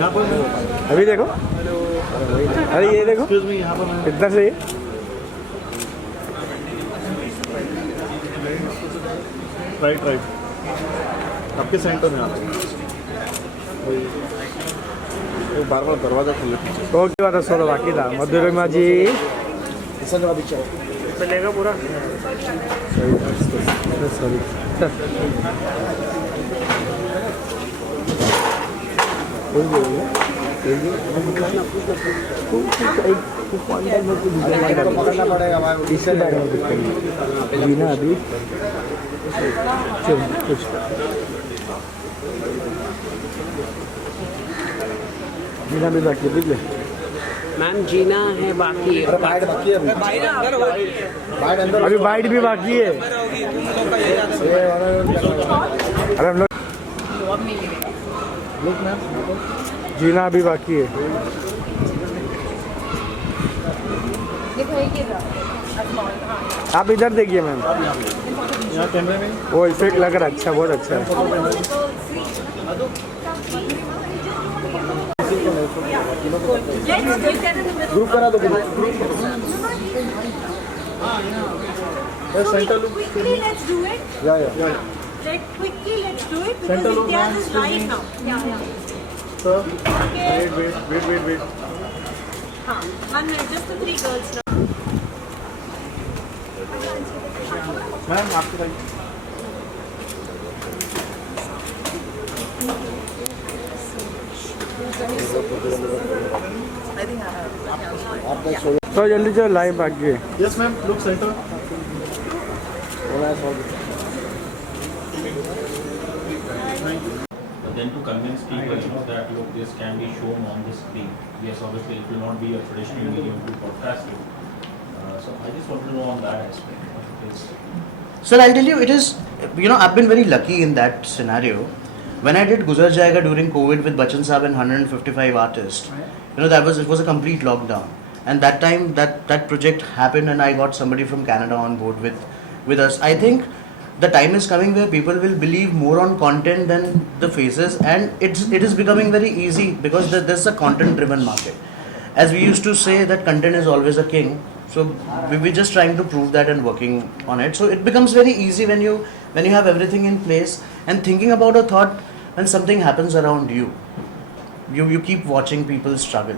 अभी देखो, अरे ये देखो, कितना सही है। राइट राइट, आपके सेंटर में आ रहा है। बार बार दरवाजा खोल लेते। ओके बात सोलो बाकी था। मधुरिमा जी चलेगा पूरा। सॉरी पकड़ना पड़ेगा भाई। जीना अभी कुछ जीना भी बाकी है। मैम जीना है बाकी है। बाइट बाकी है अभी। अभी बाइट भी बाकी है। अरे हम लोग जीना अभी बाकी है। आप इधर देखिए मैम, यहाँ कैमरे में वो इफेक्ट लग रहा है। अच्छा, बहुत अच्छा है। ग्रुप करा दो। Centre look. Quickly, let's do it. या Quickly, let's do it because Center look, Imtiaz ma'am. is live now. Yeah. Sir Okay. Wait. हाँ, 1 minute, just the 3 girls now. Ma'am आपके भाई तो जल्दी चलो, लाइव बाकी है। Yes ma'am, look centre. But then to convince people, that look, this can be shown on the screen. Yes, obviously it will not be a traditional medium to broadcast it. So I just want to know on that aspect. Sir, I'll tell you, it is, I've been very lucky in that scenario. When I did Guzar Jayega during COVID with Bachchan Saab and 155 artists, it was a complete lockdown. And that time, that project happened and I got somebody from Canada on board with us. I think the time is coming where people will believe more on content than the faces, and it is becoming very easy because there's a content-driven market. As we used to say that content is always a king, so we're just trying to prove that and working on it. So it becomes very easy when you have everything in place and thinking about a thought when something happens around you. You keep watching people struggle,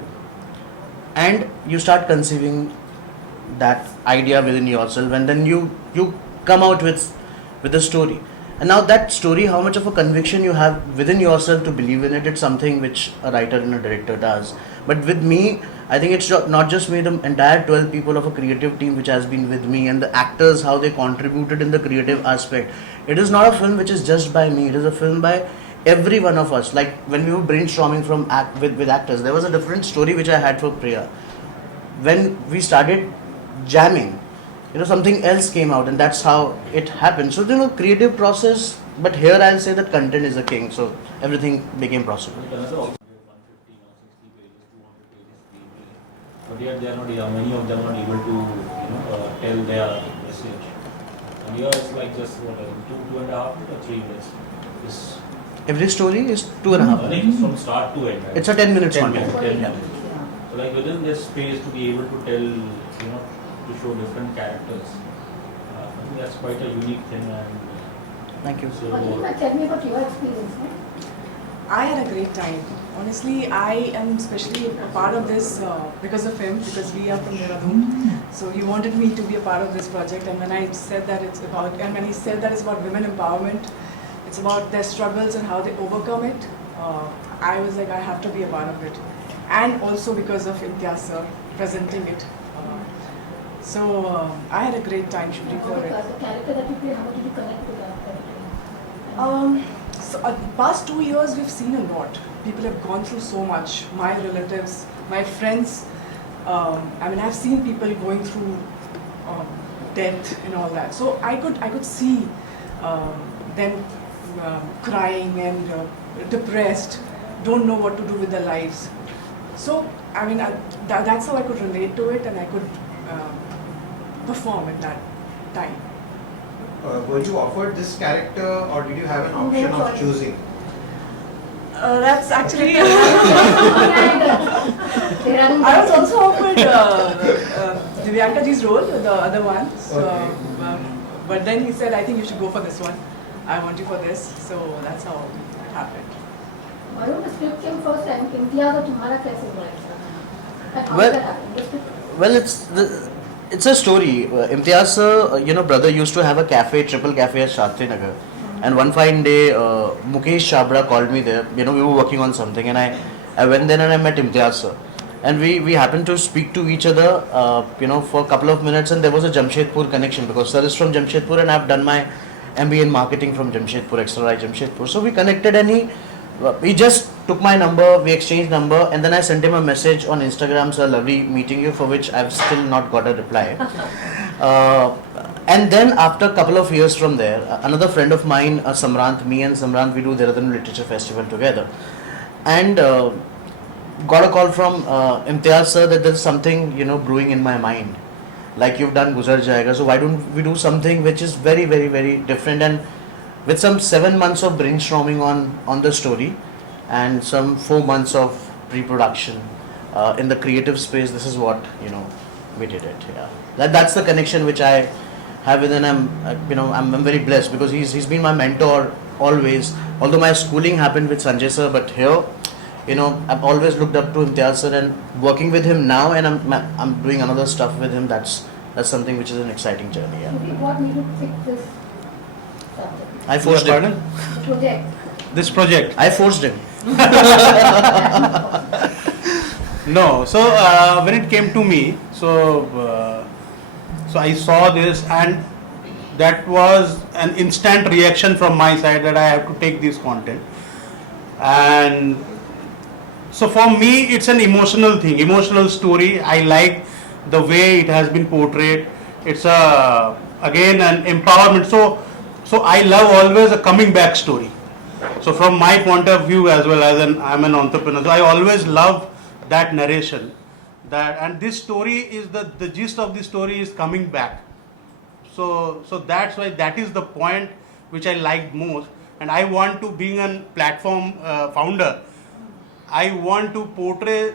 and you start conceiving that idea within yourself, and then you come out with a story. And now that story, how much of a conviction you have within yourself to believe in it, it's something which a writer and a director does. But with me, I think it's not just me, the entire 12 people of a creative team which has been with me, and the actors, how they contributed in the creative aspect. It is not a film which is just by me, it is a film by every one of us. Like when we were brainstorming with actors, there was a different story which I had for Priya. When we started jamming, something else came out, and that's how it happened. So, creative process, but here I'll say that content is the king, so everything became possible. Another option, 150 or 60 pages, 200 pages, 3 pages. But yet they are not, many of them are not able to, tell their message. And here it's like just what, 2.5 or 3 minutes. Every story is 2.5 minutes. From start to end. Right? It's a 10 minutes 10 content. minutes, 10 Yeah. minutes. So like within this space to be able to tell, to show different characters. I think that's quite a unique thing. And Thank you. so, Tell me about your experience. I had a great time. Honestly, I am especially a part of this because of him, because we are from Dehradun. So he wanted me to be a part of this project, and when I said that it's about, and when he said that it's about women empowerment, it's about their struggles and how they overcome it, I was like, I have to be a part of it. And also because of Imtiaz sir presenting it. So I had a great time shooting for it. The character that you play, how did you connect with that character? Past 2 years we've seen a lot. People have gone through so much. My relatives, my friends. I've seen people going through death and all that. So I could see them crying and depressed, don't know what to do with their lives. So that's how I could relate to it, and I could perform at that time. Were you offered this character, or did you have an option of choosing? That's actually. There I was also offered Divyanka ji's role, the other one. So, but then he said, I think you should go for this one. I want you for this. So that's how it happened. Varun, the script came first and Imtiaz और तुम्हारा कैसे हुआ ऐसा? Like, how Well- did that happen? The script- Well, it's a story. Imtiaz sir, brother used to have a cafe, triple cafe at Shastri Nagar. And one fine day, Mukesh Chabra called me there. We were working on something, and I went there and I met Imtiaz sir. And we happened to speak to each other, for a couple of minutes, and there was a Jamshedpur connection because sir is from Jamshedpur and I've done my MBA in marketing from Jamshedpur, XRI Jamshedpur. So we connected and he just took my number, we exchanged number, and then I sent him a message on Instagram, sir, lovely meeting you, for which I've still not got a reply. And then after a couple of years from there, another friend of mine, Samrant, me and Samrant, we do Dehradun Literature Festival together. And got a call from Imtiaz sir that there's something, brewing in my mind. Like you've done Guzar Jayega, so why don't we do something which is very, very, very different, and with some 7 months of brainstorming on the story and some 4 months of pre-production in the creative space, this is what, we did it. Yeah, that's the connection which I have with, and I'm very blessed because he's been my mentor always. Although my schooling happened with Sanjay sir, but here, I've always looked up to Imtiaz sir, and working with him now, and I'm doing another stuff with him. That's something which is an exciting journey. Yeah. What made you pick this subject? I forced him. The project. This project. I forced him. No, so when it came to me, so I saw this, and that was an instant reaction from my side that I have to take this content. And so for me, it's an emotional thing, emotional story. I like the way it has been portrayed. It's again an empowerment. So I love always a coming back story. So from my point of view as well, I'm an entrepreneur, so I always love that narration. And this story is the gist of the story is coming back. So that's why that is the point which I liked most. And I want to, being a platform founder, I want to portray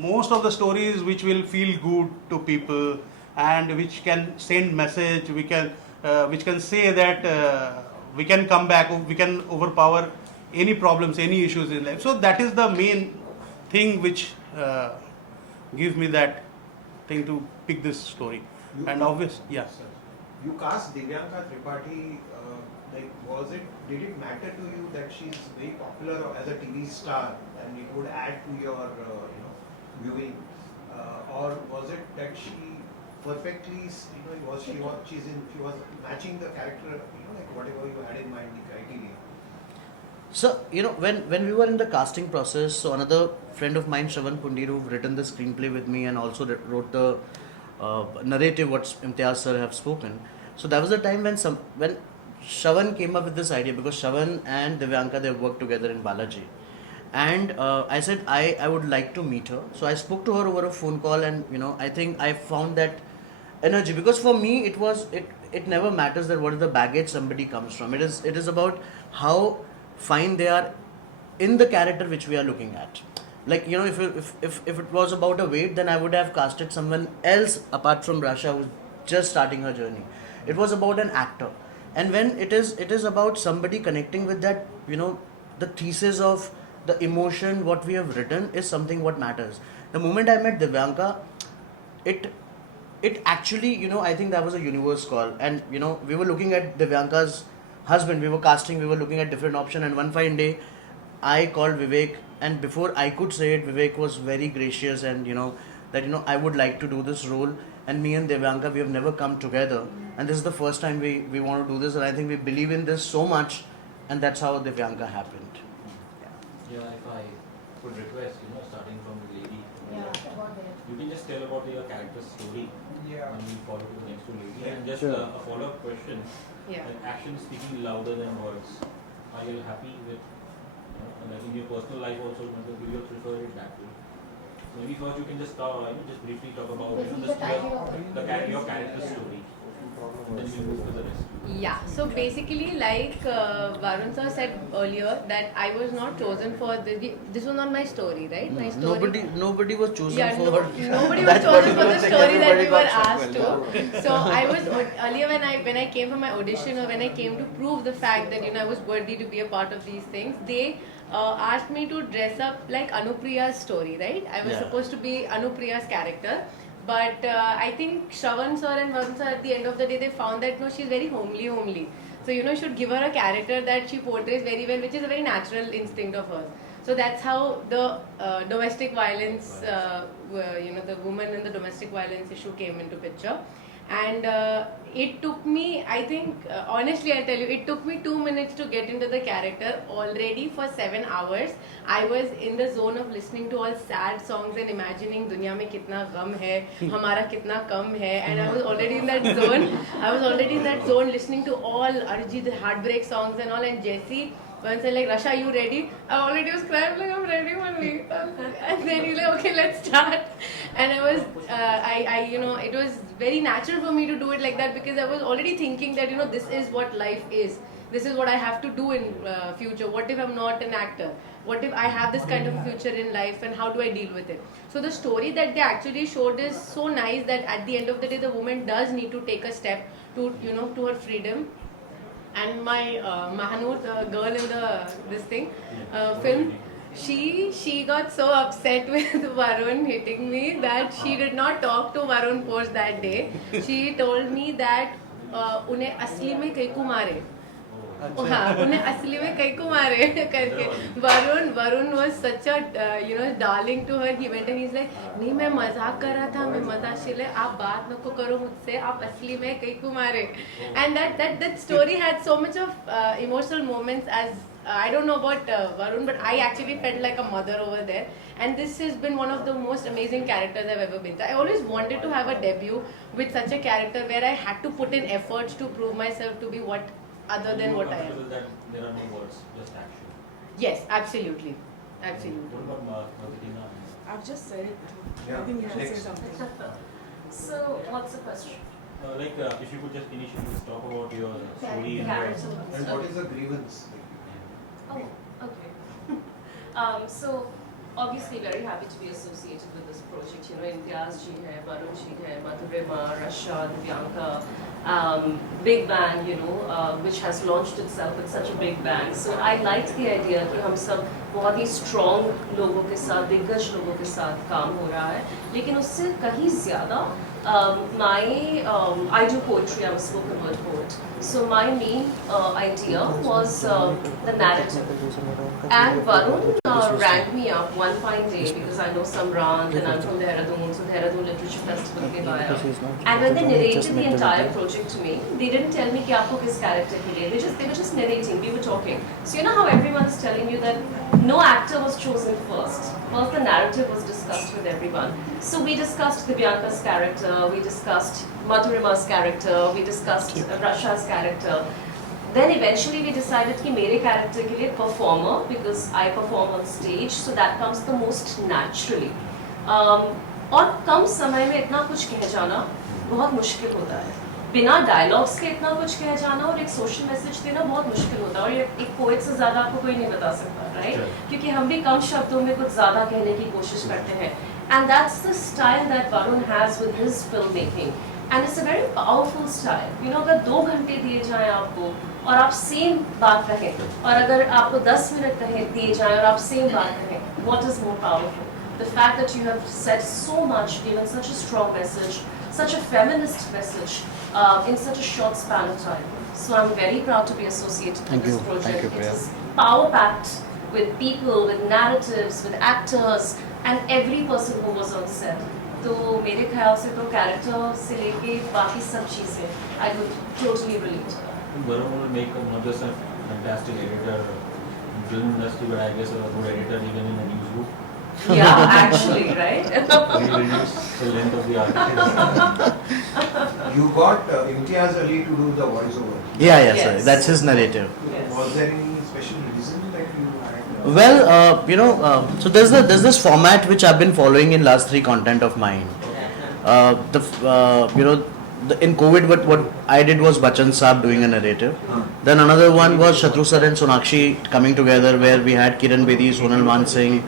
most of the stories which will feel good to people and which can send message, which can say that we can come back, we can overpower any problems, any issues in life. So that is the main thing which gives me that thing to pick this story. And obviously, yeah. You cast Divyanka Tripathi, did it matter to you that she's very popular as a TV star and it would add to your viewing, or was it that she perfectly, she was matching the character, like whatever you had in mind, the criteria? So, when we were in the casting process, so another friend of mine, Shravan Pundir, who've written the screenplay with me and also wrote the narrative what Imtiaz sir have spoken. So that was the time when Shravan came up with this idea, because Shravan and Divyanka, they worked together in Balaji. And I said I would like to meet her. So I spoke to her over a phone call, and I think I found that energy, because for me it never matters that what is the baggage somebody comes from. It is about how fine they are in the character which we are looking at. Like, if it was about a weight, then I would have casted someone else apart from Rasha, who's just starting her journey. It was about an actor. And when it is about somebody connecting with that, the thesis of the emotion, what we have written is something what matters. The moment I met Divyanka, it actually, I think that was a universe call. And, we were looking at Divyanka's husband, we were casting, we were looking at different options, and one fine day, I called Vivek, and before I could say it, Vivek was very gracious, and that I would like to do this role, and me and Divyanka, we have never come together, and this is the first time we want to do this, and I think we believe in this so much, and that's how Divyanka happened. Yeah, if I could request, starting from the lady, Yeah, about that. you can just tell about your character's story, and we follow to the next two lady. And just Sure. a follow-up question: Yeah. like action speaking louder than words. Are you happy with? And I think your personal life also, will you prefer it that way? Maybe first you can just just briefly talk about This is just the title of it. your character's story. Then we move to the rest. Yeah, so basically, like Varun sir said earlier, that I was not chosen for this was not my story, right? My story. Nobody was chosen Yeah, for. nobody was that chosen for the particular thing. story that Everybody we were got shot asked well, to. So I was earlier when I came for my audition, or when I came to prove the fact that I was worthy to be a part of these things, they asked me to dress up like Anupriya's story, right? I was Yeah. supposed to be Anupriya's character. But I think Shravan sir and Varun sir, at the end of the day, they found that no, she's very homely. So should give her a character that she portrays very well, which is a very natural instinct of hers. So that's how the domestic violence, the woman and the domestic violence issue came into picture. And it took me, I think, honestly I'll tell you, it took me 2 minutes to get into the character. Already for 7 hours, I was in the zone of listening to all sad songs and imagining दुनिया में कितना गम है, हमारा कितना कम है, and I was already in that zone. I was already in that zone listening to all Arijit heartbreak songs and all. And Jesse, once I like, Rasha, you ready? I already was crying, like, I'm ready only. And then he's like, okay, let's start. And I was, it was very natural for me to do it like that, because I was already thinking that, this is what life is. This is what I have to do in future. What if I'm not an actor? What if I have this kind of a future in life, and how do I deal with it? So the story that they actually showed is so nice that at the end of the day, the woman does need to take a step to, to her freedom. And my Mahanur, the girl in the film, she got so upset with Varun hitting me that she did not talk to Varun post that day. She told me that उन्हें असली में कहीं को मारे. हाँ, उन्हें असली में कहीं को मारे करके. Varun was such a darling to her. He went and he's like, नहीं मैं मजाक कर रहा था, मैं मजाक आप बात नको करो मुझसे, आप असली में कहीं को मारे. And that story had so much of emotional moments. As I don't know about Varun, but I actually felt like a mother over there. And this has been one of the most amazing characters I've ever been. I always wanted to have a debut with such a character where I had to put in efforts to prove myself to be other than what I am. That there are no words, just action. Yes, absolutely. Absolutely. What about Madhurima? I've just said it. Yeah, I think you should say next. something. So, what's the question? If you could just initially just talk about your story and And what is the grievance? Oh, okay. So, obviously very happy to be associated with this project. Imtiaz ji hai, Varun ji hai, Madhurima, Rasha, Divyanka, Big Bang, which has launched itself with such a big bang. So I liked the idea कि हम सब बहुत ही strong लोगों के साथ, दिग्गज लोगों के साथ काम हो रहा है. लेकिन उससे कहीं ज़्यादा I do poetry. I'm a spoken word poet. So my main idea was the narrative. And Varun rang me up one fine day because I know Samrand and I'm from Dehradun, so Dehradun Literature Festival ke gaya. And when they narrated the entire project to me, they didn't tell me कि आपको किस character के लिए. They were just narrating. We were talking. So you know how everyone is telling you that no actor was chosen first. First the narrative was discussed with everyone. So we discussed Divyanka's character, we discussed Madhurima's character, we discussed Rasha's character. Then eventually we decided कि मेरे character के लिए performer, because I perform on stage, so that comes the most naturally. और कम समय में इतना कुछ कह जाना बहुत मुश्किल होता है. बिना डायलॉग्स के इतना कुछ कह जाना और एक सोशल मैसेज देना बहुत मुश्किल होता है. और एक पोएट से ज़्यादा आपको कोई नहीं बता सकता, राइट? क्योंकि हम भी कम शब्दों में कुछ ज़्यादा कहने की कोशिश करते हैं. And that's the style that Varun has with his filmmaking. And it's a very powerful style. अगर 2 घंटे दिए जाएं आपको और आप सेम बात कहें, और अगर आपको 10 मिनट दिए जाएं और आप सेम बात कहें, what is more powerful? The fact that you have said so much, given such a strong message, such a feminist message in such a short span of time. So I'm very proud to be associated with this project. Thank you, It Priya. is power-packed with people, with narratives, with actors, and every person who was on set. तो मेरे ख्याल से तो character से लेके बाकी सब चीज़ें I would totally relate. Varun will make not just a fantastic editor in film industry, but I guess a good editor even in a newsroom. Yeah, actually, right? He reduce the length of the article. You got Imtiaz Ali to do the voiceover. Yeah, Yes. sorry. That's his narrative. Yes. Was there any special reason that you had? Well, so there's this format which I've been following in last 3 content of mine. in COVID, what I did was Bachchan Saab doing a narrative. Then another one was Shatru Sir and Sonakshi coming together, where we had Kiran Bedi, Sonal Man Singh,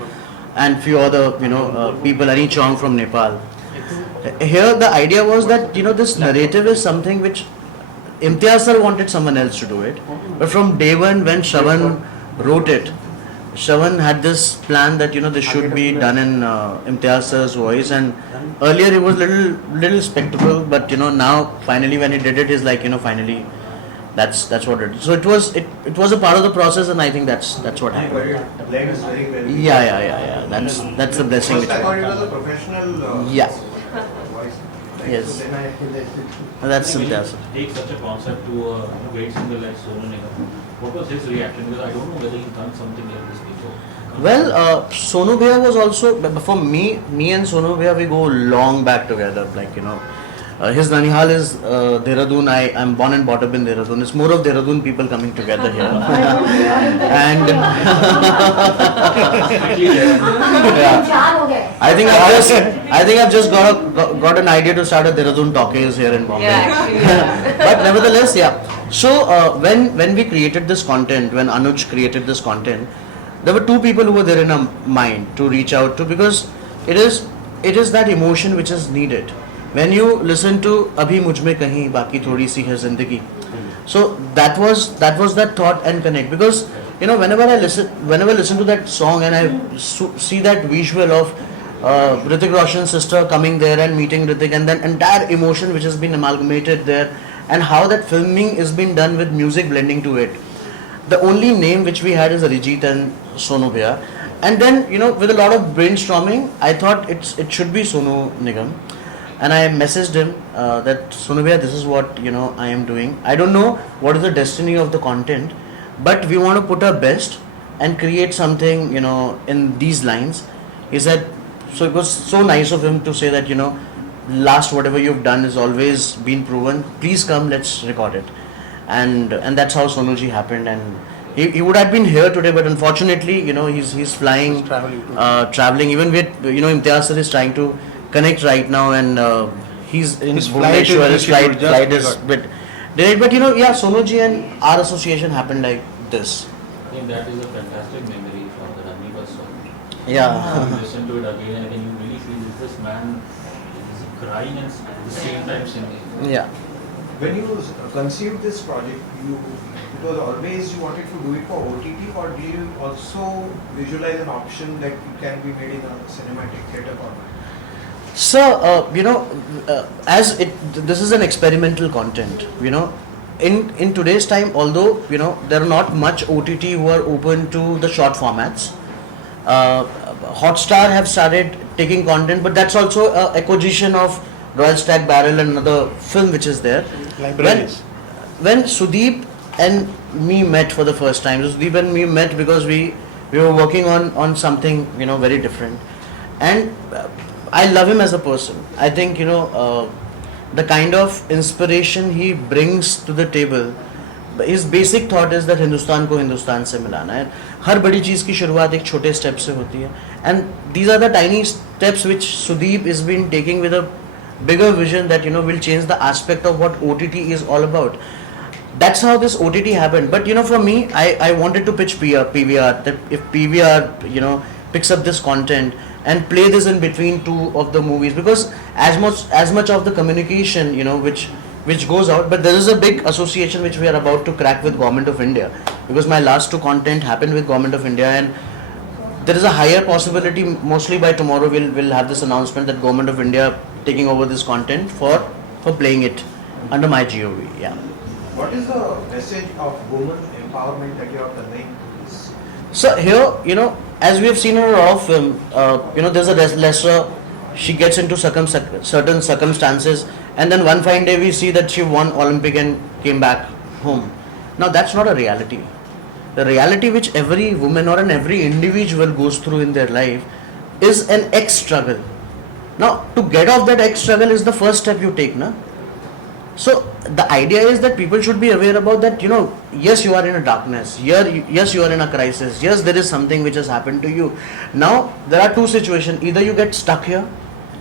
and few other people, Ani Chong from Nepal. Here the idea was that this narrative is something which Imtiaz Sir wanted someone else to do it, but from day one when Shravan wrote it, Shravan had this plan that this should be done in Imtiaz Sir's voice, and earlier it was little spectacle, but now finally when he did it, he's like finally that's what it is. So it was a part of the process, and I think that's what happened. The blend is very well. Yeah. That's the blessing. First I thought it was a professional Yeah. voice. Yes. So then That's When you Imtiaz. take such a concept to a great singer like Sonu Nigam, what was his reaction? Because I don't know whether he's done something like this before. Well, Sonu Bhaiya was also, for me and Sonu Bhaiya, we go long back together. Like, his Nanihal is Dehradun. I'm born and brought up in Dehradun. It's more of Dehradun people coming together here. And yeah, I think I've just got an idea to start a Dehradun talkies here in Bombay. Yeah, actually, yeah. But nevertheless, yeah. So when we created this content, when Anuj created this content, there were two people who were there in our mind to reach out to, because it is that emotion which is needed. When you listen to Abhi Mujhme Kahin Baki Thodi Si Hai Zindagi, so that was that thought and connect, because whenever I listen to that song and I see that visual of Hrithik Roshan's sister coming there and meeting Hrithik, and then entire emotion which has been amalgamated there, and how that filming is being done with music blending to it. The only name which we had is Arijit and Sonu Bhaiya, and then with a lot of brainstorming, I thought it should be Sonu Nigam, and I messaged him that Sonu Bhaiya, this is what I am doing. I don't know what is the destiny of the content, but we want to put our best and create something in these lines. He said, so it was so nice of him to say that last whatever you've done has always been proven. Please come, let's record it. And that's how Sonuji happened, and he would have been here today, but unfortunately, he's flying, traveling. Even with Imtiaz Sir is trying to connect right now, and he's in Bhubaneswar. His flight is bit delayed, but yeah, Sonuji and our association happened like this. I think that is a fantastic memory from the Rani song. Yeah. You listen to it again and then you really feel this man is crying and at the same time singing. Yeah. when you conceived this project, it was always you wanted to do it for OTT, or do you also visualize an option that it can be made in a cinematic theatre format? So, this is an experimental content, in today's time, although, there are not much OTT who are open to the short formats. Hotstar have started taking content, but that's also a acquisition of Royal Stag Barrel and another film which is there. When Sudeep and me met for the first time, Sudeep and me met because we were working on something, very different. And I love him as a person. I think, the kind of inspiration he brings to the table, his basic thought is that Hindustan को हिंदुस्तान से मिलाना है. हर बड़ी चीज़ की शुरुआत एक छोटे step से होती है. And these are the tiny steps which Sudeep has been taking with a bigger vision that, will change the aspect of what OTT is all about. That's how this OTT happened. But, for me, I wanted to pitch PVR, that if PVR, picks up this content and play this in between two of the movies, because as much of the communication, which goes out, but there is a big association which we are about to crack with Government of India, because my last two content happened with Government of India, and there is a higher possibility, mostly by tomorrow we'll have this announcement that Government of India taking over this content for playing it under my GOV. Yeah. What is the message of women empowerment that you are conveying to this? So here, as we have seen in a raw film, there's a wrestler, she gets into certain circumstances, and then one fine day we see that she won Olympic and came back home. Now that's not a reality. The reality which every woman or every individual goes through in their life is an X struggle. Now to get off that X struggle is the first step you take, na? So the idea is that people should be aware about that, yes, you are in a darkness, yes, you are in a crisis, yes, there is something which has happened to you. Now there are two situations: either you get stuck here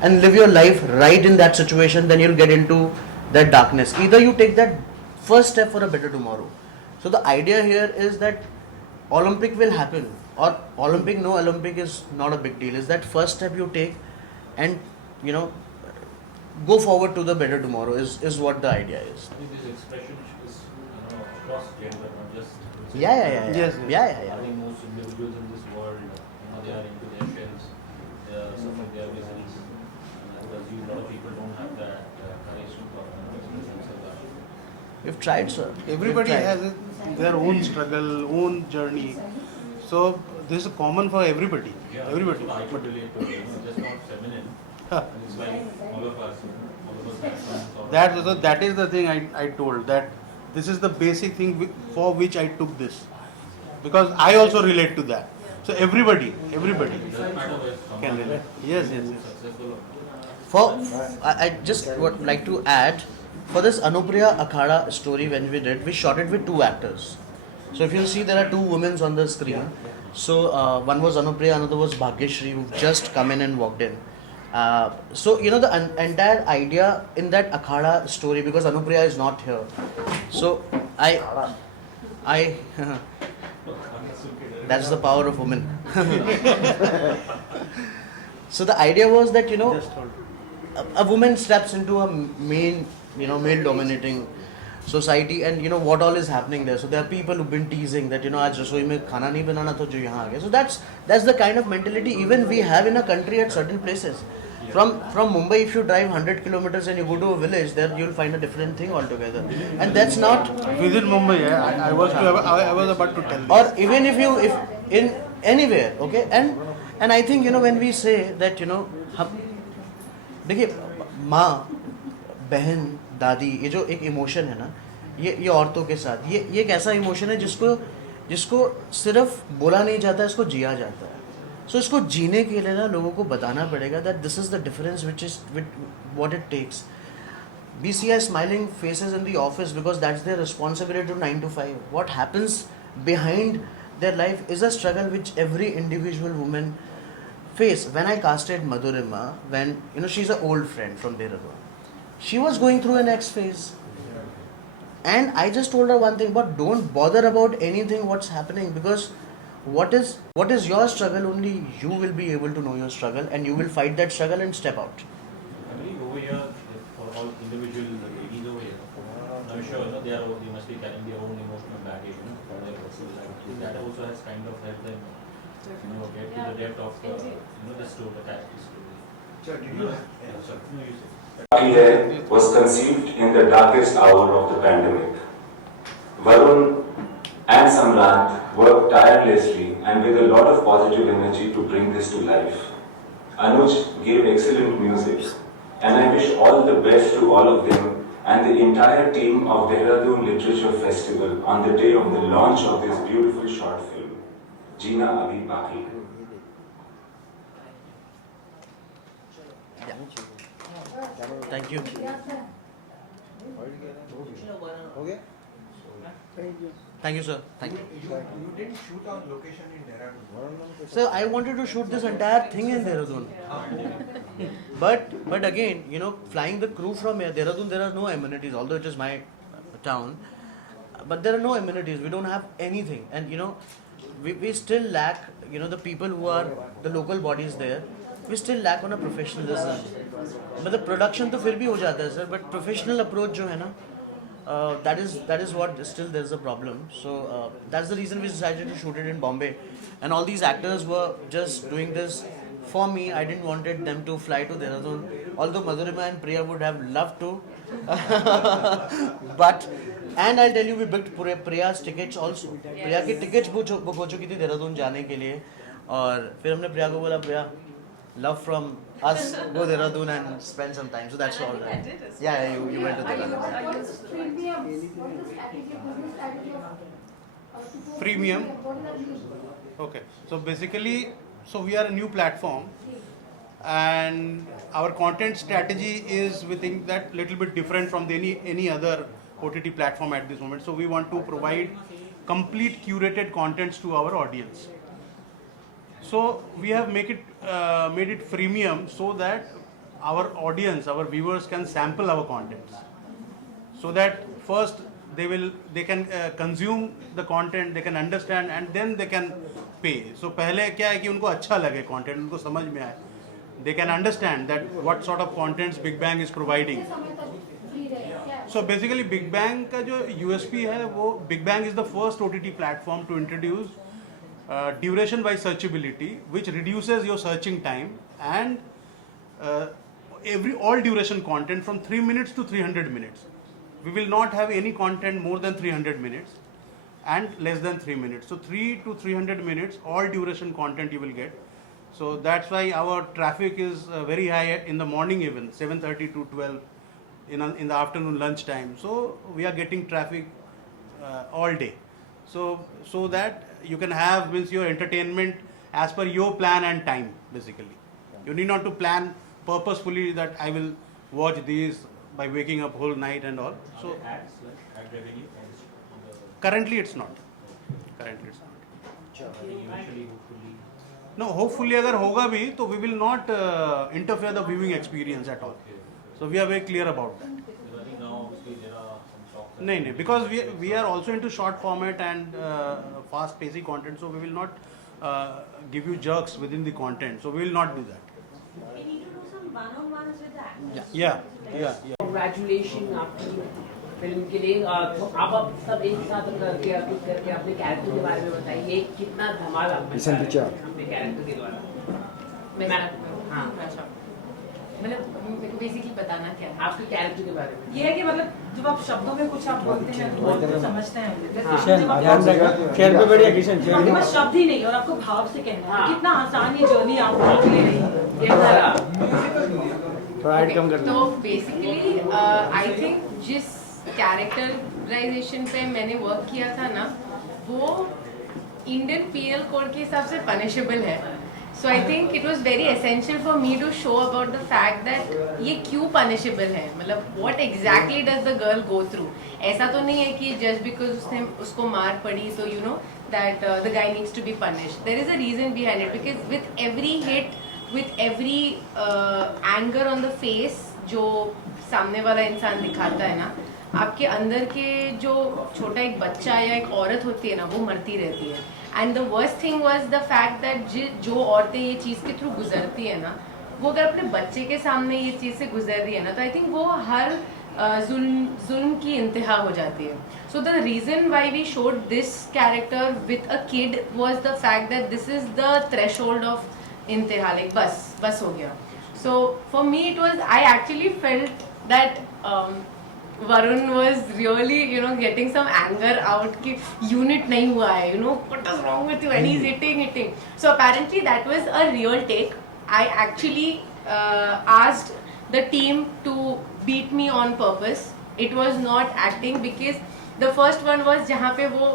and live your life right in that situation, then you'll get into that darkness. Either you take that first step for a better tomorrow. So the idea here is that Olympic will happen, or Olympic, no Olympic is not a big deal. Is that first step you take, and you know, go forward to the better tomorrow is what the idea is. I think this expression is across gender, not just. Yeah. Yes. I think most individuals in this world, they are into their shells, they are suffering their miseries, and I would assume a lot of people don't have that courage to express themselves. We've tried, sir. Everybody We've tried. has their own struggle, own journey. So this is common for everybody. Yeah, Everybody. I could relate to it, just not feminine. It's like all of us, all of us have some sort of. That is the thing I told, that this is the basic thing for which I took this, because I also relate to that. So everybody It doesn't matter where it's from. can relate. Yes. Successful. I just would like to add, for this Anupriya Akhada story, when we did, we shot it with 2 actors. So if you'll see, there are 2 women on the screen. So one was Anupriya, another was Bhagyashri, who've just come in and walked in. So you know, the entire idea in that Akhada story, because Anupriya is not here. So I that's the power of women. So the idea was that, you know, Just hold. a woman steps into a male dominating society, and you know what all is happening there. So there are people who've been teasing that, you know, aaj rasoi mein khana nahi banana to jo yahan aa gaya. So that's the kind of mentality even we have in a country at certain places. From Mumbai, if you drive 100 kilometers and you go to a village, there you'll find a different thing altogether. And that's not. Visit Mumbai. I was about to tell. Or even if in anywhere, okay, and I think, you know, when we say that, you know, देखिए माँ, बहन, दादी, ये जो एक emotion है ना, ये औरतों के साथ ये एक ऐसा इमोशन है जिसको सिर्फ बोला नहीं जाता, इसको जिया जाता है. सो इसको जीने के लिए ना लोगों को बताना पड़ेगा that this is the difference which is with what it takes. We see as smiling faces in the office because that's their responsibility to 9 to 5. What happens behind their life is a struggle which every individual woman face. When I casted Madhurima, when, you know, she's an old friend from Dehradun, she was going through an X phase, and I just told her one thing: but don't bother about anything what's happening, because what is your struggle, only you will be able to know your struggle, and you will fight that struggle and step out. I believe over here, for all individual ladies over here, I'm sure they must be carrying their own emotional baggage, for their personal life. That also has kind of helped them, get to the depth of, the story, the character story. Sir, did you? Sorry. No, you say. Baki was conceived in the darkest hour of the pandemic. Varun and Samrat worked tirelessly and with a lot of positive energy to bring this to life. Anuj gave excellent music, and I wish all the best to all of them and the entire team of Dehradun Literature Festival on the day of the launch of this beautiful short film, JEENA ABHI BAKI. Thank you. Thank you, sir. Thank you. You didn't shoot on location in Dehradun. So I wanted to shoot this entire thing in Dehradun. But again, you know, flying the crew from here, Dehradun, there are no amenities, although it is my town. But there are no amenities. We don't have anything. And, you know, we still lack, you know, the people who are the local bodies there. We still lack on a professionalism. But the production तो फिर भी हो जाता है, sir. But professional approach जो है ना, that is what still there's a problem. So that's the reason we decided to shoot it in Bombay. And all these actors were just doing this for me. I didn't wanted them to fly to Dehradun. Although Madhurima and Priya would have loved to. And I'll tell you, we booked Priya's tickets also. Priya की tickets book हो चुकी थी देहरादून जाने के लिए. और फिर हमने प्रिया को बोला, प्रिया, love from us, go Dehradun and spend some time. So that's all right. Yeah, you went to Dehradun. What is premium? What is the strategy? What is the strategy of Premium? What is the reason? Okay, so basically, we are a new platform, and our content strategy is, we think, that little bit different from any other OTT platform at this moment. So we want to provide complete curated contents to our audience. So we have made it freemium so that our audience, our viewers can sample our contents. so that first they can consume the content, they can understand, and then they can pay. So पहले क्या है कि उनको अच्छा लगे content, उनको समझ में आए, they can understand that what sort of contents Big Bang is providing. So basically Big Bang का जो USP है वो Big Bang is the first OTT platform to introduce duration by searchability, which reduces your searching time, and all duration content from 3 minutes to 300 minutes. We will not have any content more than 300 minutes and less than 3 minutes. So 3 to 300 minutes, all duration content you will get. So that's why our traffic is very high in the morning, even 7:30 to 12 in the afternoon lunchtime. So we are getting traffic all day. So that you can have your entertainment as per your plan and time. Basically, you need not to plan purposefully that I will watch these by waking up whole night and all. So ads, like ad revenue on the currently it's not. Currently it's not. eventually, hopefully. No, hopefully अगर होगा भी तो we will not interfere the viewing experience at all. So we are very clear about that. Because I think now obviously there are some talks. नहीं, because we are also into short format and fast pacing content, so we will not give you jerks within the content. So we will not do that. We need to do some one-on-ones with the actors. Yeah. Congratulations आपकी film के लिए। तो आप सब एक साथ करके अपने कैरेक्टर के बारे में बताइए, कितना धमाल अपने कैरेक्टर के द्वारा। हाँ, अच्छा, मतलब मेरे को बेसिकली बताना क्या है आपके कैरेक्टर के बारे में। ये है कि मतलब जब आप शब्दों में कुछ आप बोलते हैं तो बहुत कुछ समझते हैं। शेयर पे बढ़िया किशन आपके पास शब्द ही नहीं और आपको भाव से कहना है, कितना आसान ये जर्नी आपके लिए रही है। थोड़ा ऐड कम कर तो बेसिकली आई थिंक जिस कैरेक्टराइजेशन पे मैंने वर्क किया था ना, वो इंडियन पीनल कोड के हिसाब से पनिशेबल है। So I think it was very essential for me to show about the fact that ये क्यों पनिशेबल है, मतलब what exactly does the girl go through. ऐसा तो नहीं है कि जस्ट बिकॉज उसको मार पड़ी तो you know that the guy needs to be punished. There is a reason behind it, because with every hit, with every anger on the face जो सामने वाला इंसान दिखाता है ना, आपके अंदर के जो छोटा एक बच्चा या एक औरत होती है ना, वो मरती रहती है। And the worst thing was the fact that जो औरतें ये चीज़ के थ्रू गुजरती है ना, वो अगर अपने बच्चे के सामने ये चीज़ से गुजर रही है ना, तो आई थिंक वो हर जुल्म की इंतहा हो जाती है। So the reason why we showed this character with a kid was the fact that this is the threshold of इंतहा, लाइक बस हो गया। So for me it was, I actually felt that Varun was really, you know, getting some anger out कि unit नहीं हुआ है, you know, what is wrong with you, and he's hitting. So apparently that was a real take. I actually asked the team to beat me on purpose. It was not acting, because the first one was जहाँ पे वो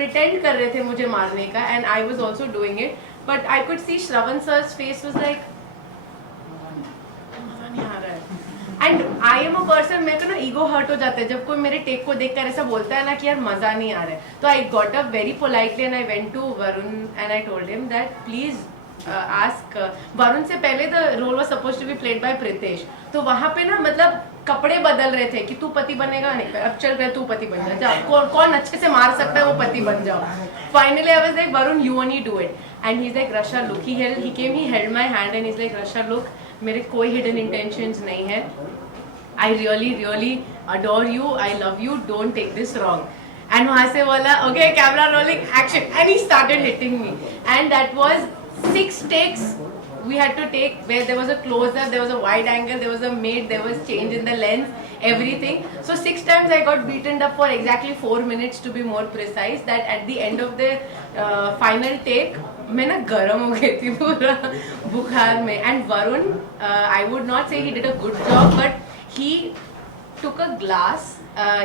pretend कर रहे थे मुझे मारने का, and I was also doing it, but I could see Shravan sir's face was like मजा नहीं आ रहा है। And I am a person, मेरे को ना ईगो हर्ट हो जाता है जब कोई मेरे टेक को देखकर ऐसा बोलता है ना कि यार मजा नहीं आ रहा है। तो I got up very politely and I went to Varun and I told him that please ask Varun. से पहले the role was supposed to be played by Pritesh, तो वहां पे ना मतलब कपड़े बदल रहे थे कि तू पति बनेगा, नहीं अब चल रहे तू पति बन जा, कौन अच्छे से मार सकता है वो पति बन जाओ। Finally I was like Varun you only do it, and he is like रशा look, he held my hand and he is like रशा look, मेरे कोई हिडन इंटेंशंस नहीं है, I really adore you, I love you, don't take this wrong. And वहाँ से बोला okay camera rolling action, and he started hitting me, and that was 6 takes we had to take, where there was a close up, there was a wide angle, there was a mid, there was change in the lens, everything. So 6 times I got beaten up for exactly 4 minutes to be more precise, that at the end of the final take मैं ना गर्म हो गई थी पूरा बुखार में। And Varun, I would not say he did a good job, but he took a glass,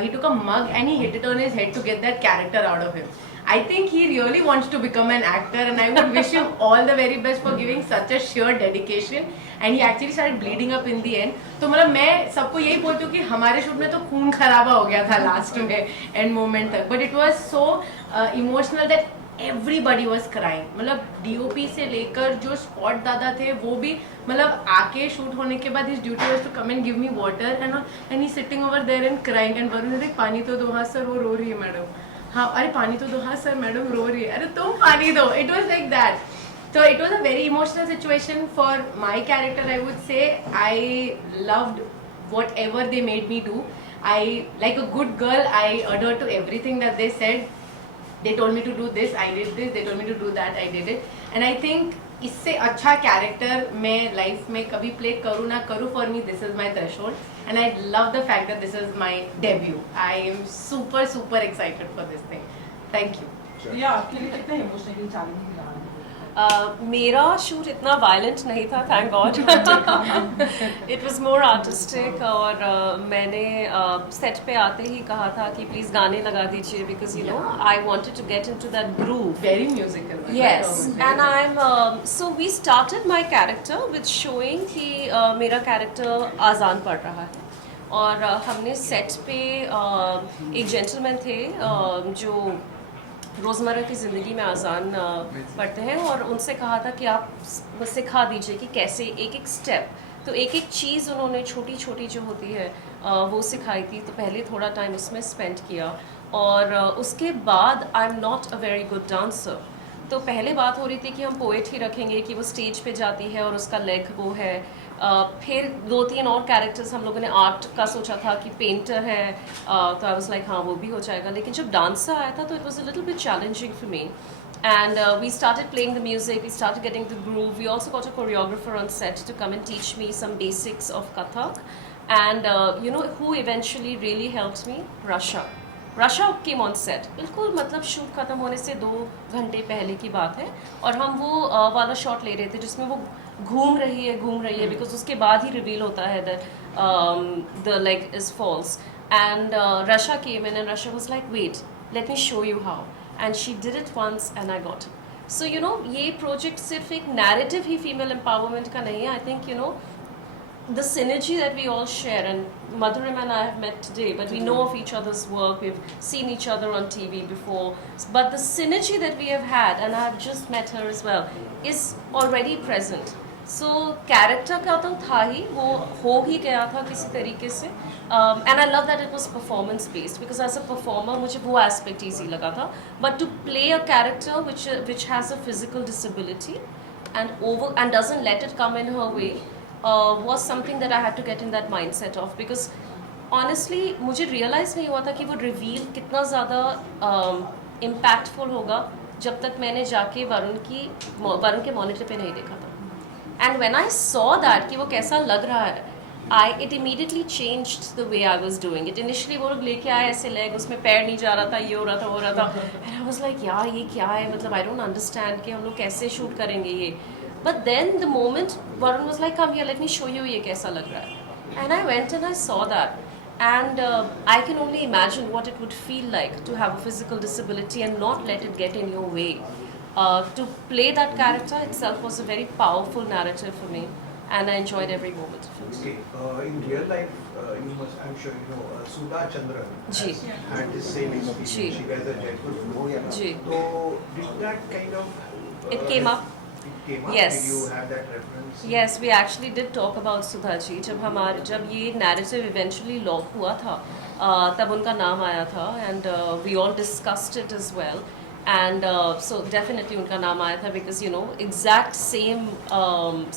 he took a mug and he hit it on his head to get that character out of him. I think he really wants to become an actor, and I would wish him all the very best for giving such a sheer dedication, and he actually started bleeding up in the end. तो मतलब मैं सबको यही बोलती हूँ कि हमारे shoot में तो खून खराबा हो गया था लास्ट में एंड मोमेंट तक, but it was so emotional that everybody was crying, मतलब डीओपी से लेकर जो स्पॉट दादा थे वो भी, मतलब आके शूट होने के बाद his duty was to come and give me water and he sitting over there and crying and Varun ने पानी तो दो, हाँ सर वो रो रही है मैडम, हाँ अरे पानी तो दो, हाँ सर मैडम रो रही है, अरे तुम पानी दो. It was like that. So it was a very emotional situation for my character, I would say. I loved whatever they made me do. I, like a good girl, I adhered to everything that they said. They told me to do this, I did this. They told me to do that, I did it. And I think इससे अच्छा character मैं life में कभी play करूँ ना करूँ, for me this is my threshold. And I love the fact that this is my debut. I am super super excited for this thing. Thank you. प्रिया, आपके लिए कितना इमोशनली चैलेंजिंग रहा? मेरा शूट इतना वायलेंट नहीं था, thank God. It was more artistic. और मैंने सेट पे आते ही कहा था कि प्लीज़ गाने लगा दीजिए, because you know I wanted to get into that groove. Very musical. Yes, and so we started my character with showing कि मेरा character आज़ान पढ़ रहा है. और हमने सेट पे एक जेंटलमैन थे जो रोज़मर्रा की ज़िंदगी में आज़ान पढ़ते हैं, और उनसे कहा था कि आप सिखा दीजिए कि कैसे एक एक स्टेप, तो एक एक चीज़ उन्होंने छोटी छोटी जो होती है वो सिखाई थी. तो पहले थोड़ा टाइम उसमें स्पेंड किया, और उसके बाद I am not a very good dancer. तो पहले बात हो रही थी कि हम पोएट ही रखेंगे कि वो स्टेज पे जाती है और उसका लेग वो है. फिर 2-3 और कैरेक्टर्स हम लोगों ने आर्ट का सोचा था कि पेंटर है, तो आई वाज लाइक हाँ वो भी हो जाएगा. लेकिन जब डांसर आया था तो it was a little bit challenging for me. And we started playing the music, we started getting the groove. We also got a choreographer on set to come and teach me some basics of Kathak. And you know who eventually really helped me? Rasha came on set. बिल्कुल मतलब shoot खत्म होने से 2 घंटे पहले की बात है, और हम वो वाला शॉट ले रहे थे जिसमें वो घूम रही है बिकॉज उसके बाद ही रिवील होता है that the leg is false. And Rasha came in and Rasha was like, wait, let me show you how. And she did it once and I got it. So you know ये project सिर्फ एक narrative ही female empowerment का नहीं है. I think you know the synergy that we all share, and Madhurima and I have met today, but we know of each other's work, we've seen each other on TV before, but the synergy that we have had, and I have just met her as well, is already present. So character का तो था ही, वो हो ही गया था किसी तरीके से. And I love that it was performance based, because as a performer मुझे वो aspect easy लगा था. But to play a character which has a physical disability and doesn't let it come in her way was something that I had to get in that mindset of, because honestly मुझे realize नहीं हुआ था कि वो reveal कितना ज़्यादा impactful होगा जब तक मैंने जाके वरुण के monitor पे नहीं देखा था. And when I saw that कि वो कैसा लग रहा है, it immediately changed the way I was doing it. Initially वो लोग लेके आए ऐसे लेग, उसमें पैर नहीं जा रहा था, ये हो रहा था, वो हो रहा था, and I was like यार ये क्या है, मतलब I don't understand कि हम लोग कैसे शूट करेंगे ये. But then the moment Varun was like, come here, let me show you ये कैसा लग रहा है. And I went and I saw that. And I can only imagine what it would feel like to have a physical disability and not let it get in your way. To play that character itself was a very powerful narrative for me. And I enjoyed every moment of it. Okay, in real life, you must, I'm sure you know, Sudha Chandran Ji. had the same experience. Ji. She has a Jaipur flow. Ji. So, did that kind of... It came up. It came up? Yes. Did you have that reference? Yes, we actually did talk about Sudha जी. जब ये narrative eventually lock हुआ था, तब उनका नाम आया था, and we all discussed it as well. And so definitely उनका नाम आया था, because you know exact same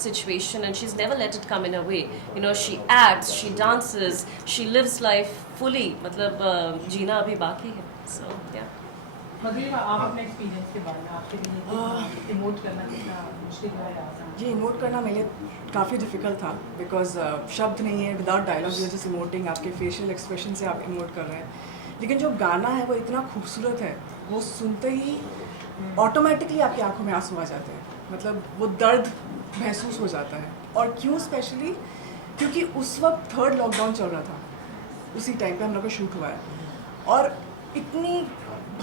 situation, and she's never let it come in her way. You know, she acts, she dances, she lives life fully. मतलब जीना अभी बाकी है. So yeah. मधुरिमा, आप अपने एक्सपीरियंस के बारे में, आपके लिए इमोट करना कितना मुश्किल है या आसान? ये इमोट करना मेरे लिए काफ़ी डिफ़िकल्ट था, बिकॉज शब्द नहीं है, without dialogue you just emoting, आपके फेशियल एक्सप्रेशन से आप इमोट कर रहे हैं. लेकिन जो गाना है वो इतना खूबसूरत है, वो सुनते ही ऑटोमेटिकली आपकी आंखों में आंसू आ जाते हैं. मतलब वो दर्द महसूस हो जाता है. और क्यों स्पेशली, क्योंकि उस वक्त 3rd लॉकडाउन चल रहा था, उसी टाइम पे हम लोग का शूट हुआ है, और इतनी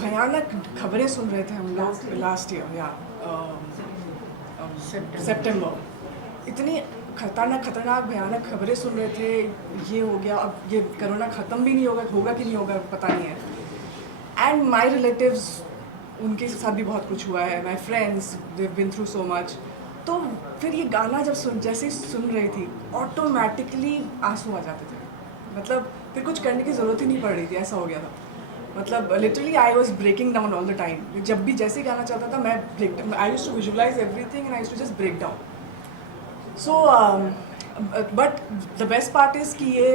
भयानक खबरें सुन रहे थे हम लोग लास्ट ईयर या सितंबर. इतनी खतरनाक भयानक खबरें सुन रहे थे, ये हो गया, अब ये कोरोना ख़त्म भी नहीं होगा कि नहीं होगा पता नहीं है. एंड माई रिलेटिव्स उनके साथ भी बहुत कुछ हुआ है, my friends have been through so much. तो फिर ये गाना जब जैसे ही सुन रही थी ऑटोमेटिकली आंसू आ जाते थे, मतलब फिर कुछ करने की ज़रूरत ही नहीं पड़ रही थी, ऐसा हो गया था। मतलब literally I was breaking down all the time. जब भी जैसे गाना चलता था मैं I used to visualise everything and I used to just break down. So but the best part is कि ये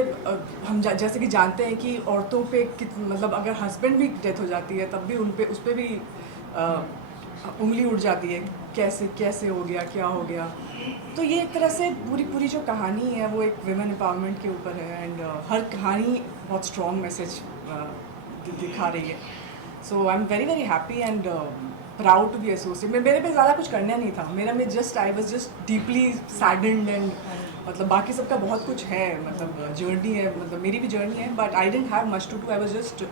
हम जैसे कि जानते हैं कि औरतों पे मतलब अगर हस्बैंड भी डेथ हो जाती है तब भी उस पर भी उंगली उठ जाती है, कैसे हो गया, क्या हो गया। तो ये एक तरह से पूरी जो कहानी है वो एक विमेन एम्पावरमेंट के ऊपर है एंड हर कहानी बहुत स्ट्रॉन्ग मैसेज दिखा रही है। So I am very happy and proud to be associate. मेरे पे ज़्यादा कुछ करना नहीं था, मेरा में just I was just deeply saddened and मतलब बाकी सबका बहुत कुछ है, मतलब जर्नी है, मतलब मेरी भी जर्नी है, but I didn't have much to do. I was just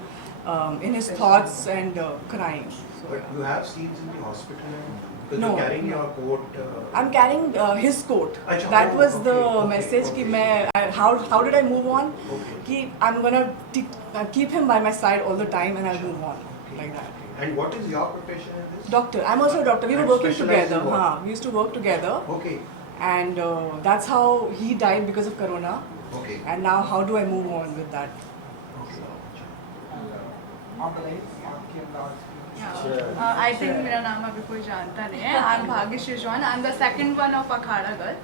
in his thoughts and crying. So, But you have scenes in the hospital because No, you're carrying no. your coat. I'm carrying his coat. Achha, That was okay, the okay, message okay. कि मैं how did I move on? Okay. कि I'm gonna keep him by my side all the time and I'll move on like that. And what is your profession in this? Doctor. I'm also a doctor. We were And working specialize in together. what? हाँ, we used to work together. Okay. And that's how he died because of corona. Okay. And now how do I move on with that? I think मेरा नाम अभी कोई जानता नहीं है। I'm Bhagyashree John. I'm the second one of Akhara girl.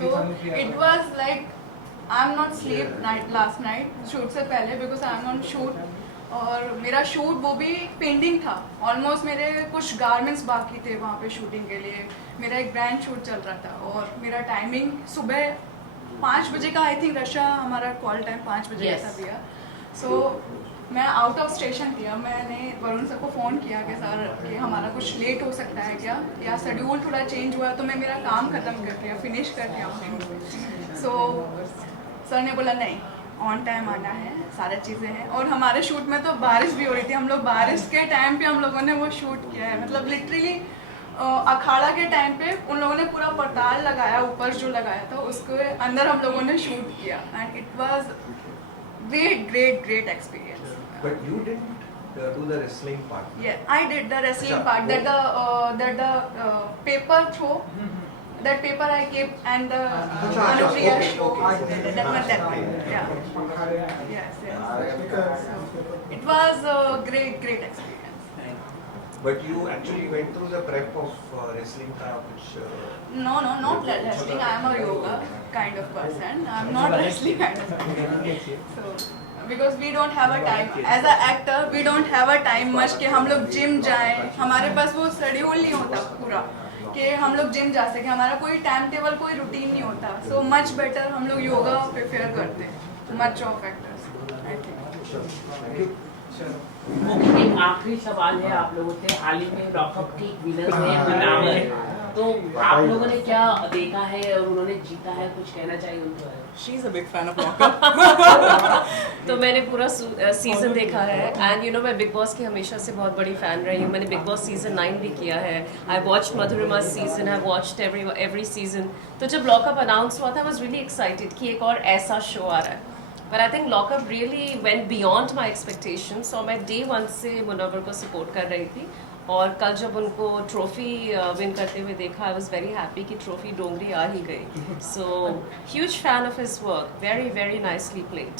So it was like I'm not sleep last night shoot से पहले because I'm on shoot. और मेरा शूट वो भी पेंडिंग था, ऑलमोस्ट मेरे कुछ गारमेंट्स बाकी थे वहाँ पे शूटिंग के लिए। मेरा एक ब्रांड शूट चल रहा था और मेरा टाइमिंग सुबह 5 बजे का, आई थिंक रशा हमारा कॉल टाइम 5 बजे का था भैया। सो मैं आउट ऑफ स्टेशन किया, मैंने वरुण सर को फ़ोन किया कि सर कि हमारा कुछ लेट हो सकता है क्या, या शेड्यूल थोड़ा चेंज हुआ, तो मैं मेरा काम ख़त्म कर दिया, फिनिश कर दिया शूट। सो सर ने बोला नहीं, ऑन टाइम आना है, सारी चीज़ें हैं। और हमारे शूट में तो बारिश भी हो रही थी, हम लोग बारिश के टाइम पे हम लोगों ने वो शूट किया है। मतलब लिटरली अखाड़ा के टाइम पे उन लोगों ने पूरा पर्दाल लगाया, ऊपर जो लगाया था उसके अंदर हम लोगों ने शूट किया and it was great experience. But you didn't do the wrestling part. Yeah, I did the wrestling part. That the paper throw. That paper I kept and the Anupriya show. That one. Yeah. Yes. So, it was a great experience. But you actually went through the prep of wrestling, which. No, not wrestling. I am a yoga kind of person. I am not wrestling kind of person. So, because we don't have a time. As an actor, we don't have a time much कि हम लोग gym जाएं. हमारे पास वो schedule नहीं होता पूरा कि हम लोग जिम जा सके. हमारा कोई टाइम टेबल, कोई रूटीन नहीं होता. So much better हम लोग योगा प्रेफर करते हैं. Much of actors, I think. एक आखिरी सवाल है आप लोगों से। हाल ही में लॉकअप की विनर है मनावर, तो आप लोगों ने क्या देखा है और उन्होंने जीता है, कुछ कहना चाहिए उनको? She is a big fan of lockup. तो मैंने पूरा सीजन देखा है एंड यू नो मैं बिग बॉस की हमेशा से बहुत बड़ी फ़ैन रही हूँ. मैंने बिग बॉस सीजन 9 भी किया है. I watched Madhurima season, I watched every season. तो जब लॉकअप अनाउंस हुआ था आई वॉज रियली एक्साइटेड कि एक और ऐसा शो आ रहा है. But I think lockup really went beyond my expectations. So मैं day 1 से मुनव्वर को सपोर्ट कर रही थी और कल जब उनको ट्रॉफी विन करते हुए देखा, I was very happy कि ट्रॉफी डोंगरी आ ही गई. So huge fan of his work, very nicely played.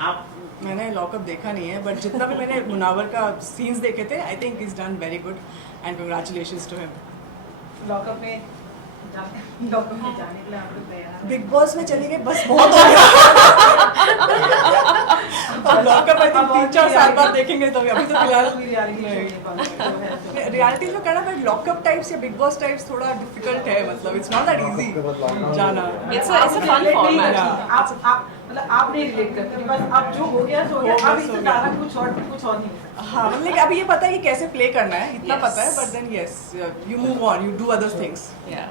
आप मैंने लॉकअप देखा नहीं है, बट जितना भी मैंने मुनावर का सीन्स देखे थे, I think is done very good and congratulations to him. Lockup में जाने के लिए आप लोग तैयार हैं? बिग बॉस में चली गई बस बहुत हो गया. अब लॉकअप आई थिंक 3-4 साल बाद देखेंगे, तो अभी तो फिलहाल रियलिटी शो करना, बट लॉकअप टाइप्स या बिग बॉस टाइप्स थोड़ा डिफिकल्ट है. मतलब इट्स नॉट दैट इजी जाना. It's a fun format. आप मतलब आप नहीं रिलेट करते, बस अब जो हो गया सो हो गया, अब इससे ज़्यादा कुछ और नहीं. हाँ, मतलब अभी ये पता है कि कैसे प्ले करना है, इतना Yes. पता है, but then yes you move on, you do other things. Yeah.